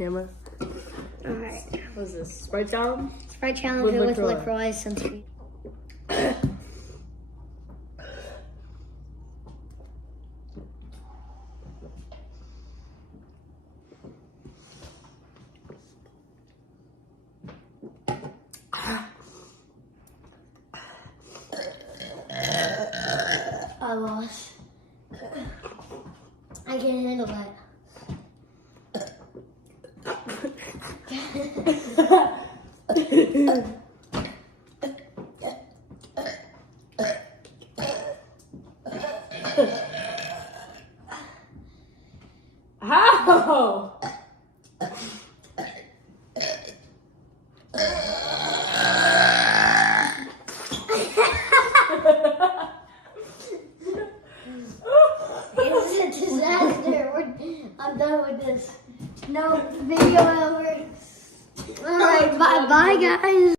camera. Alright. What is this? Sprite challenge? Sprite challenge with LaCroix since we... I lost. I can't handle that. How? It's a disaster. I'm done with this. No video over. All right, bye guys.